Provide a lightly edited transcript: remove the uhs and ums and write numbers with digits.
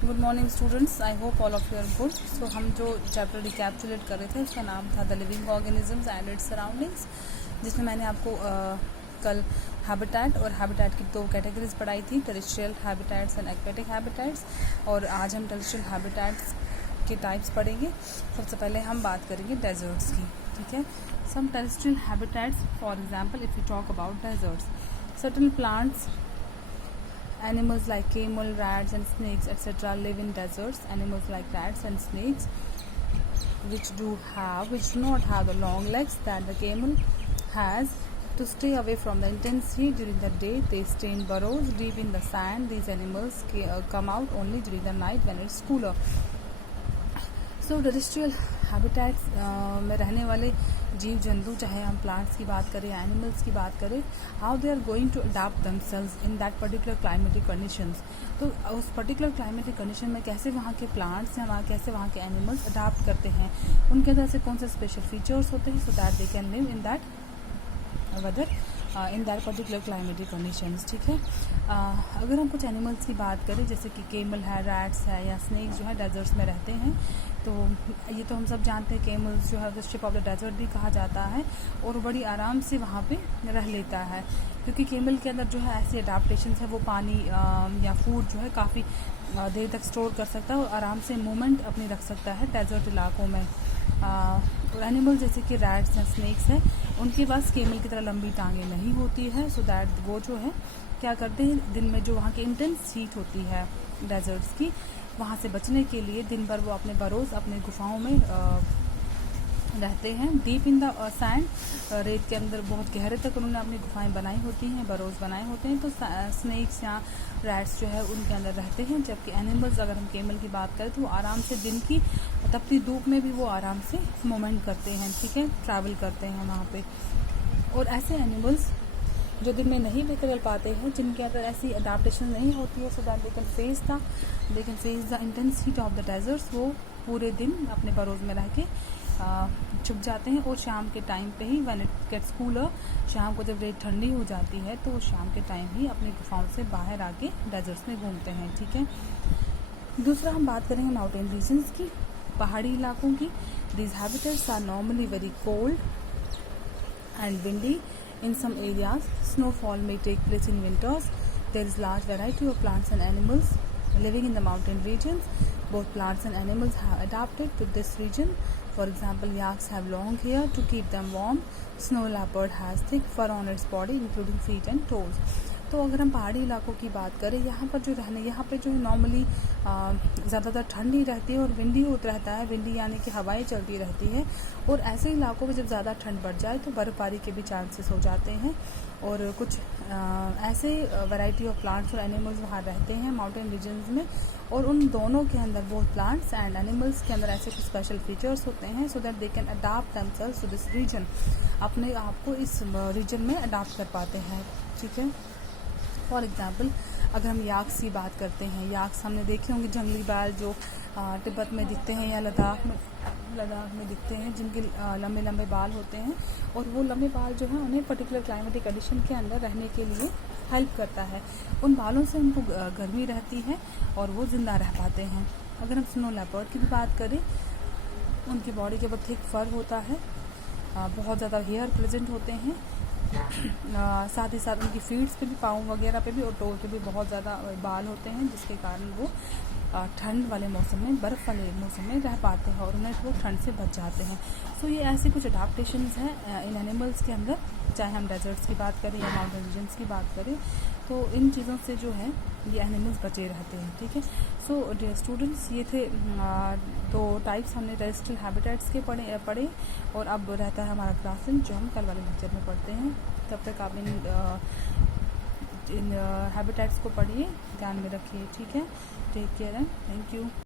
Good morning students, I hope all of you are good. So हम जो chapter recapitulate कर रहे थे उसका नाम था the living organisms and it's surroundings, जिसमें मैंने आपको कल हैबिटेट और हैबिटेट की दो कैटेगरीज पढ़ाई थी, terrestrial habitats and aquatic habitats. और आज हम टेरेस्ट्रियल हैबिटेट्स के टाइप्स पढ़ेंगे। सबसे पहले हम बात करेंगे डेजर्ट्स की, ठीक है। Some terrestrial habitats, for example if you talk about deserts, certain plants, animals like camel, rats and snakes etc. live in deserts. Animals like rats and snakes which do not have the long legs that the camel has, to stay away from the intense heat during the day, they stay in burrows deep in the sand. These animals come out only during the night when it's cooler. So terrestrial habitats में रहने वाले जीव जंतु, चाहे हम plants की बात करें या एनिमल्स की बात करें, how they are going to adapt themselves in that particular climatic conditions. तो उस पर्टिकुलर क्लाइमेटिक कंडीशन में कैसे वहाँ के प्लांट्स या कैसे वहाँ के एनिमल्स अडाप्ट करते हैं, उनके अंदर से कौन से स्पेशल फीचर्स होते हैं, so that they can live in that whether in that particular climatic conditions, ठीक है। अगर हम कुछ एनिमल्स की बात करें, जैसे कि केमल है, रैट्स है या स्नेक्स जो है डेजर्ट्स में रहते हैं, तो ये तो हम सब जानते हैं, केमल्स जो है the ship of the desert भी कहा जाता है और बड़ी आराम से वहाँ पे रह लेता है, क्योंकि केमल के अंदर जो है ऐसी अडाप्टेशन है, वो पानी या फूड जो है काफ़ी देर तक स्टोर कर सकता है और आराम से मूवमेंट अपनी रख सकता है डेजर्ट इलाकों में। और एनिमल जैसे कि रैट्स हैं, स्नेक्स हैं, उनके पास केमल की तरह लंबी टांगें नहीं होती है, सो दैट वो जो है क्या करते हैं, दिन में जो वहाँ की इंटेंस हीट होती है डेजर्ट्स की, वहाँ से बचने के लिए दिन भर वो अपने बरोज, अपने गुफाओं में रहते हैं। डीप इन द सैंड, रेत के अंदर बहुत गहरे तक उन्होंने अपनी गुफाएं बनाई होती हैं, बरोज बनाए होते हैं। तो स्नेक्स या रैट्स जो है उनके अंदर रहते हैं, जबकि एनिमल्स, अगर हम केमल की बात करें, तो वो आराम से दिन की तपती धूप में भी वो आराम से मूवमेंट करते हैं, ठीक है, ट्रैवल करते हैं वहाँ पे। और ऐसे एनिमल्स जो दिन में नहीं भी चल पाते हैं, जिनके अंदर ऐसी अडाप्टेशन नहीं होती है, so that they can face the intense heat of the deserts, वो पूरे दिन अपने बरोज में रह के छुप जाते हैं। और शाम के टाइम पे ही, व्हेन इट गेट्स कूलर, शाम को जब रेत ठंडी हो जाती है, तो वो शाम के टाइम ही अपनी गुफाओं से बाहर आके डेजर्ट्स में घूमते हैं, ठीक है। दूसरा हम बात करेंगे माउंटेन रीजन्स की, पहाड़ी इलाकों की। These habitats are normally very cold and windy. In some areas, snowfall may take place in winters. There is large variety of plants and animals living in the mountain regions. Both plants and animals have adapted to this region. For example, yaks have long hair to keep them warm. Snow leopard has thick fur on its body, including feet and toes. तो अगर हम पहाड़ी इलाकों की बात करें, यहाँ पर जो यहाँ पे जो नॉर्मली ज़्यादातर ठंडी रहती है और विंडी होता रहता है, विंडी यानी कि हवाएं चलती रहती है। और ऐसे इलाकों में जब ज़्यादा ठंड बढ़ जाए तो बर्फ़बारी के भी चांसेस हो जाते हैं। और कुछ ऐसे वैरायटी ऑफ प्लांट्स और एनिमल्स वहाँ रहते हैं माउंटेन रीजन्स में, और उन दोनों के अंदर, बोथ प्लांट्स एंड एनिमल्स के अंदर ऐसे कुछ स्पेशल फीचर्स होते हैं, so that they can adapt themselves to this region, अपने आप को इस रीजन में अडाप्ट कर पाते हैं, ठीक है। फॉर एग्जाम्पल, अगर हम याक्स की बात करते हैं, याक्स हमने देखे होंगे, जंगली बैल जो तिब्बत में दिखते हैं या लद्दाख में दिखते हैं, जिनके लंबे लंबे बाल होते हैं, और वो लंबे बाल जो है उन्हें पर्टिकुलर क्लाइमेटिक कंडीशन के अंदर रहने के लिए हेल्प करता है। उन बालों से उनको गर्मी रहती है और वो ज़िंदा रह पाते हैं। अगर हम स्नो लेपर्ड की भी बात करें, उनकी बॉडी के ऊपर थिक फर होता है, बहुत ज़्यादा हेयर प्रेजेंट होते हैं, साथ ही साथ उनकी फीट्स पे भी, पाँव वगैरह पे भी और टोर पे भी बहुत ज़्यादा बाल होते हैं, जिसके कारण वो ठंड वाले मौसम में, बर्फ़ वाले मौसम में रह पाते हैं और उन्हें वो ठंड से बच जाते हैं। सो ये ऐसे कुछ अडाप्टेशंस हैं इन एनिमल्स के अंदर, चाहे हम डेजर्ट्स की बात करें या माउंटेन रीजन्स की बात करें, तो इन चीज़ों से जो है ये एनिमल्स बचे रहते हैं, ठीक है। सो डियर स्टूडेंट्स, ये थे दो टाइप्स हमने टेरेस्ट्रियल हैबिटेट्स के पढ़े, और अब रहता है हमारा क्लास जो हम कल वाले लेक्चर में पढ़ते हैं। तब तक आप इन हैबिटेट्स को पढ़िए, ध्यान में रखिए, ठीक है। Take care and thank you.